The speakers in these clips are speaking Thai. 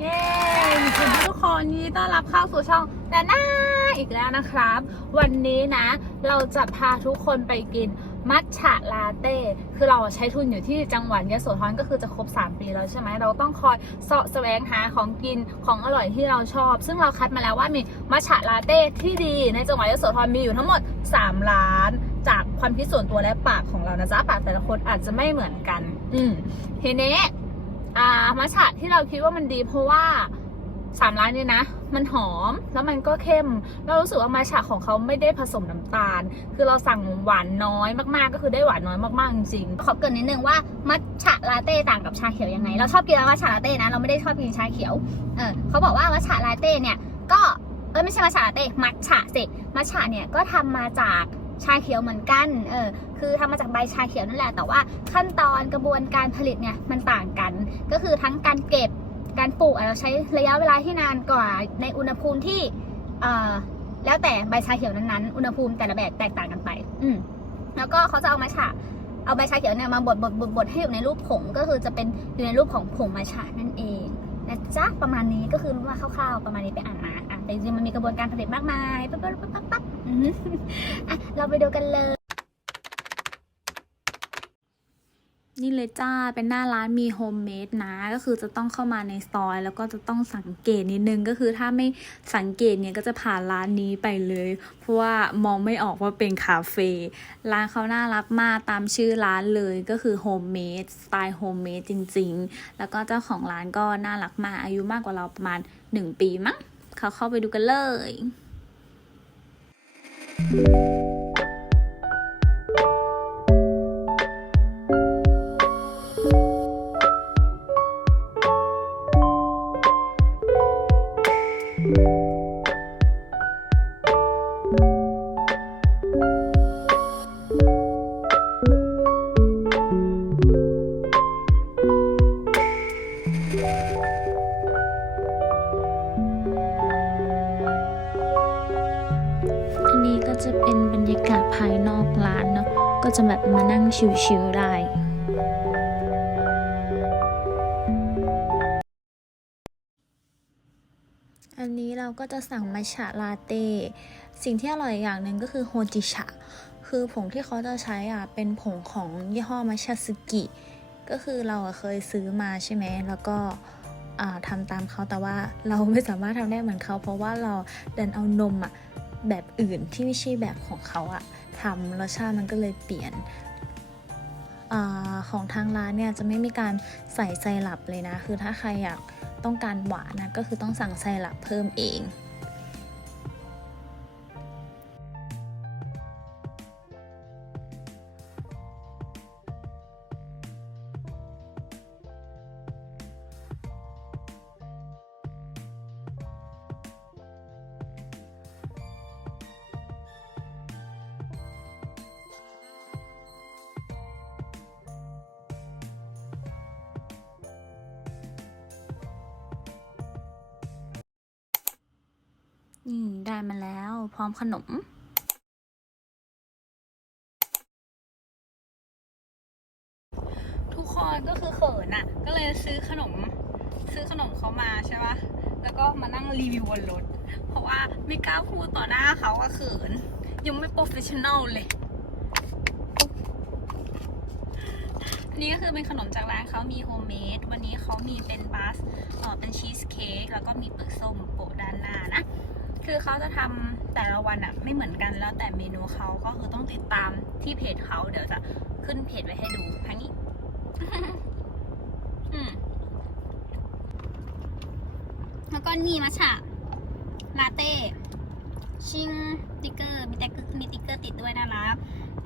เย้สวัสดีทุกคนยินดีต้อนรับเข้าสู่ช่องแดน่าอีกแล้วนะครับ วันนี้นะ เราจะพาทุกคนไปกินมัทฉะลาเต้ คือเราใช้ทุนอยู่ที่จังหวัดยะโสธรก็คือจะครบ 3 ปีแล้วใช่ไหม เราต้องคอยเสาะแสวงหาของกินของอร่อยที่เราชอบ ซึ่งเราคัดมาแล้วว่ามีมัทฉะลาเต้ที่ดีในจังหวัดยะโสธรมีอยู่ทั้งหมด 3 ร้านจากความคิดส่วนตัวและปากของเรานะจ๊ะปากแต่ละคนอาจจะไม่เหมือนกัน อืมทีนี้ อ่ามัชฉะที่เราคิดว่ามันดีเพราะว่าสามร้านเนี่ยนะ มันหอมแล้วมันก็เข้ม เรารู้สึกว่ามัชฉะของเขาไม่ได้ผสมน้ำตาล คือเราสั่งหวานน้อยมากๆ ก็คือได้หวานน้อยมากๆจริงขอเกินนิดนึงว่ามัทฉะลาเต้ต่างกับชาเขียวยังไง เราชอบกินมัทฉะลาเต้นะ เราไม่ได้ชอบกินชาเขียว เออเขาบอกว่ามัทฉะลาเต้เนี่ย ก็เออไม่ใช่มัทฉะลาเต้ มัทฉะสิมัทฉะเนี่ยก็ทำมาจากชาเขียวเหมือนกัน เออ คือทำมาจากใบชาเขียวนั่นแหละ แต่ว่าขั้นตอนกระบวนการผลิตเนี่ยมันต่างกัน ก็คือทั้งการเก็บการปลูกอาใช้ระยะเวลาที่นานกว่าในอุณหภูมิที่แล้วแต่ใบชาเขียวนั้นๆ อุณหภูมิแต่ละแบบแตกต่างกันไป อืแล้วก็เขาจะเอามาฉะเอาใบชาเขียวเนี่ยมาบดบดบดบดให้อยู่ในรูปผงก็คือจะเป็นอยู่ในรูปของผงมาฉะนั่นเองนะจ๊ะประมาณนี้ก็คือรู้มาคร่าวๆประมาณนี้ไปอ่านมาอะแต่จริงๆมันมีกระบวนการผลิตมากมายปั๊บปั๊บปั๊บปั๊บอะเราไปดูกันเลย นี่เลยจ้า เป็นหน้าร้านมีโฮมเมดนะ ก็คือจะต้องเข้ามาในซอย แล้วก็จะต้องสังเกตนิดนึง ก็คือถ้าไม่สังเกตเนี่ยก็จะผ่านร้านนี้ไปเลย เพราะว่ามองไม่ออกว่าเป็นคาเฟ่ ร้านเขาน่ารักมากตามชื่อร้านเลย ก็คือโฮมเมดสไตล์โฮมเมดจริง ๆ แล้วก็เจ้าของร้านก็น่ารักมาก อายุมากกว่าเราประมาณ 1 ปีมั้ง เขาเข้าไปดูกันเลยอั รยากาศภายนอกร้านเนาะก็จะแบบมานั่งชิลๆได้อันนี้เราก็จะสั่งมัชฉะลาเต้ สิ่งที่อร่อยอย่างหนึ่งก็คือโฮจิชะ คือผงที่เขาจะใช้อะ เป็นผงของยี่ห้อมัชาสึกิ ก็คือเราเคยซื้อมาใช่ไหม แล้วก็อ่าทำตามเขาแต่ว่าเราไม่สามารถทำได้เหมือนเขา เพราะว่าเราดันเอานมอะ แบบอื่นที่ไม่ใช่แบบของเขาอะทำรสชาติมันก็เลยเปลี่ยนอของทางร้านเนี่ยจะไม่มีการใส่ไซรัปเลยนะ คือถ้าใครอยากต้องการหวานนะก็คือต้องสั่งไซรัปเพิ่มเอง นี่ได้มาแล้ว พร้อมขนม ทุกคนก็คือเขินอะก็เลยซื้อขนม ซื้อขนมเขามาใช่ปะแล้วก็มานั่งรีวิวบนรถ เพราะว่าไม่กล้าพูดต่อหน้าเขาอะเขิน ยังไม่โปรเฟชชั่นอลเลยนนี้ก็คือเป็นขนมจากร้านเขามีโฮมเมด วันนี้เขามีเป็นบัสเออเป็นชีสเค้ก แล้วก็มีเปลือกส้มโปะด้านหน้านะ คือเขาจะทำแต่ละวันอะไม่เหมือนกันแล้วแต่เมนูเขาก็คือต้องติดตามที่เพจเขาเดี๋ยวจะขึ้นเพจไว้ให้ดูทางนี้แล้วก็นี่มัทฉะลาเต้ชิงติ๊กเกอร์มีติ๊กเกอร์มีติ๊กเกอร์ติดด้วยน่ารัก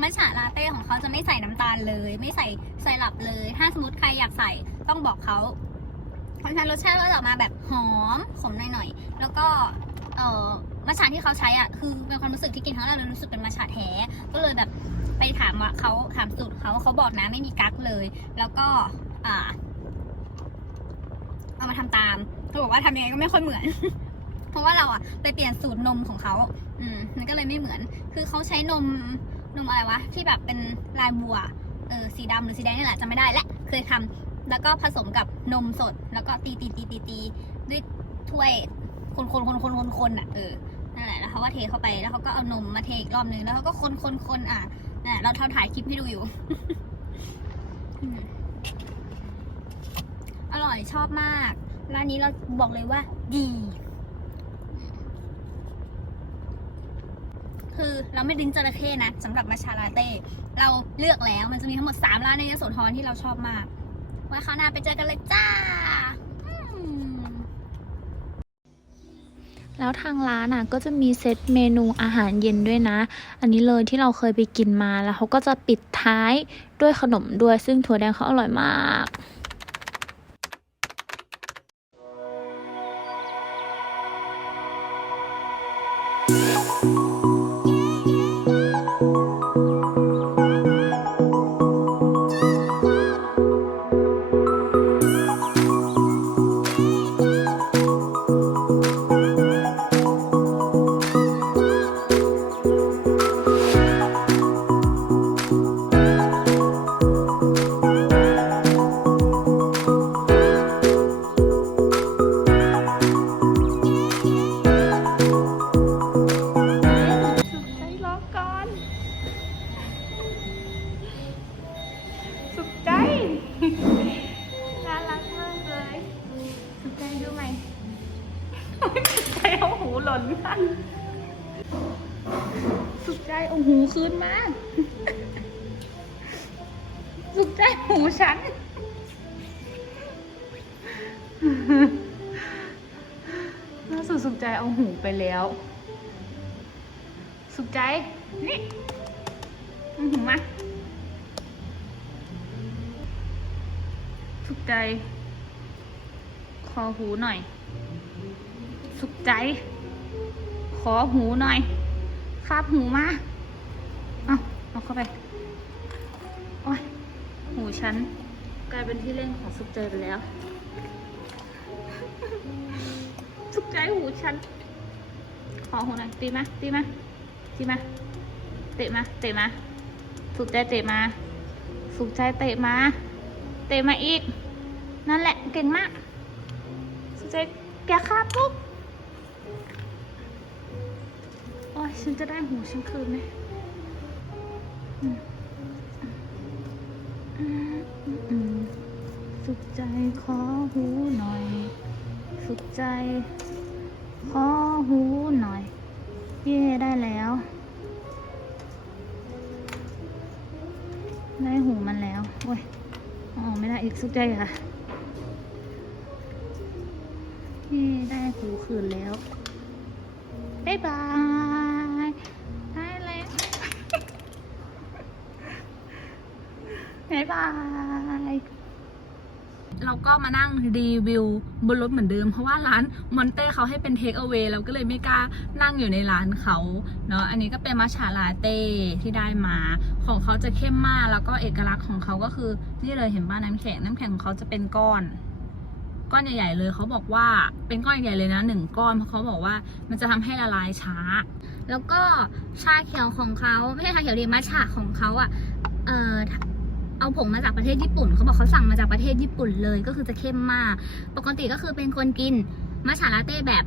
มัทฉะลาเต้ของเขาจะไม่ใส่น้ำตาลเลย ไม่ใส่ไซรัปเลย ถ้าสมมติใครอยากใส่ต้องบอกเขาเพราะฉะนั้นรสชาติก็จะออกมาแบบหอมขมหน่อยๆ แล้วก็ เอ่อมัทฉะที่เขาใช้อะคือเป็นความรู้สึกที่กินครั้งแรกเรารู้สึกเป็นมัทฉะแท้ก็เลยแบบไปถามว่าเขาถามสูตรเขาเขาบอกนะไม่มีกั๊กเลย แล้วก็อ่าเอามาทำตามเขาบอกว่าทำยังไงก็ไม่ค่อยเหมือน เพราะว่าเราอะไปเปลี่ยนสูตรนมของเขาอืมมันก็เลยไม่เหมือน คือเขาใช้นมนมอะไรวะที่แบบเป็นลายบัวเออสีดำหรือสีแดงนี่แหละจำไม่ได้และเคยทำแล้วก็ผสมกับนมสด แล้วก็ตีตีตีตีตีด้วยถ้วย คนคนคนคนคนคนอะเออนั่นแหละแล้วเขาก็เทเข้าไปแล้วเขาก็เอานมมาเทอีกรอบนึงแล้วเขาก็คนคนคนอะนั่นแหละเราทำถ่ายคลิปให้ดูอยู่อืมอร่อยชอบมากร้านนี้เราบอกเลยว่า ดี คือเราไม่ดิ้งจระเข้นะสำหรับมาชาลาเต้เราเลือกแล้วมันจะมีทั้งหมด 3 ร้านในยโสธรที่เราชอบมากไว้คราวหน้าไปเจอกันเลยจ้า แล้วทางร้านอะก็จะมีเซตเมนูอาหารเย็นด้วยนะ อันนี้เลยที่เราเคยไปกินมาแล้วเขาก็จะปิดท้ายด้วยขนมด้วยซึ่งถั่วแดงเขาอร่อยมากใจ น่ารักมากเลยสุขใจดูไหมสุขใจเอาหูหล่นมันสุขใจเอาหูคืนมาสุขใจหูฉันล่าสุดสุขใจเอาหูไปแล้ว สุขใจ นี่เอาหูมา ใจขอหูหน่อย สุขใจ ขอหูหน่อย คาบหูมา เอาเอาเข้าไป โอ้ย หูฉัน กลายเป็นที่เล่นของสุขใจไปแล้ว สุขใจหูฉัน ขอหูหน่อย ตีมา ตีมา ตีมา เตะมา เตะมา สุขใจเตะมา สุขใจเตะมา เตะมาอีก นั่นแหละเก่งมากสุขใจแกะคาปุ๊บโอ้ยฉันจะได้หูฉันคืนไหมสุขใจขอหูหน่อย สุขใจ ขอหูหน่อย เย่ได้แล้ว ได้หูมันแล้วโอ้ยอ๋อไม่ได้อีกสุดใจค่ะ เย่ได้หูคืนแล้วบ๊ายบาย ได้แล้วบ๊ายบาย เราก็มานั่งรีวิวบนรถเหมือนเดิม เพราะว่าร้านมอนเต้เขาให้เป็นเทคเอา a y เราก็เลยไม่กล้านั่งอยู่ในร้านเขาเนาะอันนี้ก็เป็นมัชฉาลาเต้ที่ได้มาของเขาจะเข้มมากแล้วก็เอกลักษณ์ของเขาก็คือ นี่เลยเห็นป่ะน้ำแข็งน้ำแข็งของเขาจะเป็นก้อน ก้อนใหญ่ๆเลยเขาบอกว่าเป็นก้อนใหญ่เลยนะหนึ่งก้อนเพราะเขาบอกว่ามันจะทำให้ละลายช้า แล้วก็ชาเขียวของเขาไม่ใช่ชาเขียวดีมัชฉะของเขาอะเออเอาผงมาจากประเทศญี่ปุ่นเขาบอกเขาสั่งมาจากประเทศญี่ปุ่นเลยก็คือจะเข้มมาก ปกติก็คือเป็นคนกินมัชฉะลาเต้แบบ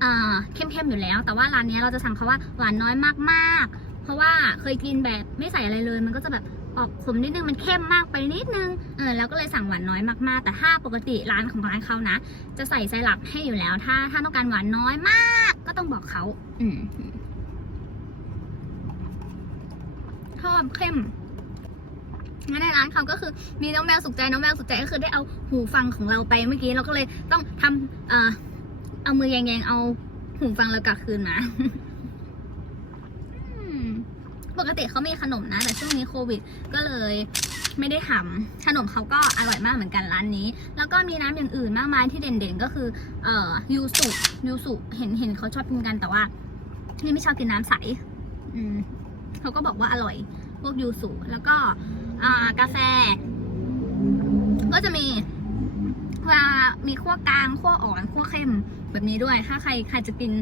เอ่อเข้มๆอยู่แล้ว แต่ว่าร้านนี้เราจะสั่งเขาว่าหวานน้อยมากๆ เพราะว่าเคยกินแบบไม่ใส่อะไรเลย มันก็จะแบบ ออกขมนิดนึงมันเข้มมากไปนิดนึงเออแล้วก็เลยสั่งหวานน้อยมากๆ แต่ถ้าปกติร้านของร้านเขานะ จะใส่ไซรัปให้อยู่แล้ว ถ้าถ้าต้องการหวานน้อยมาก ก็ต้องบอกเขาอืมชอบเข้มงั้นในร้านเขาก็คือมีน้องแมวสุขใจน้องแมวสุขใจก็คือได้เอาหูฟังของเราไปเมื่อกี้เราก็เลยต้องทำเอ่อเอามือแยงๆเอาหูฟังเรากลับคืนมา ปกติเขามีขนมนะ แต่ช่วงนี้โควิด ก็เลยไม่ได้ทำขนมเขาก็อร่อยมากเหมือนกันร้านนี้ แล้วก็มีน้ำอย่างอื่นมากมายที่เด่นๆ ก็คือเอ่อยูสุยูสุเห็นเห็นเขาชอบกินกันแต่ว่านี่ไม่ชอบกินน้ำใสอืมเขาก็บอกว่าอร่อยพวกยูสุแล้วก็กาแฟ ก็จะมีเวลามีขั้วกลางขั้วอ่อนขั้วเข้มแบบนี้ด้วย ถ้าใครใครจะกิน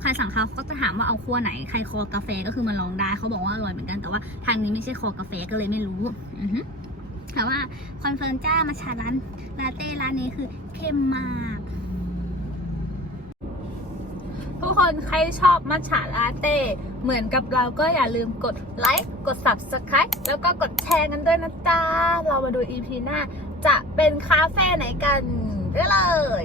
ใครสั่งเขาเขาก็จะถามว่าเอาขั้วไหน ใครคอกาแฟก็คือมาลองได้ เขาบอกว่าอร่อยเหมือนกัน แต่ว่าทางนี้ไม่ใช่คอกาแฟก็เลยไม่รู้อือฮึแต่ว่าคอนเฟิร์มจ้ามาชาร้านลาเต้ร้านนี้คือเข้มมากทุกคนใครชอบมัทฉะลาเต้ เหมือนกับเราก็อย่าลืมกดไลค์กด subscribe แล้วก็กดแชร์กันด้วยนะจ๊ะ เรามาดู EP หน้า จะเป็นคาเฟ่ไหนกันได้เลย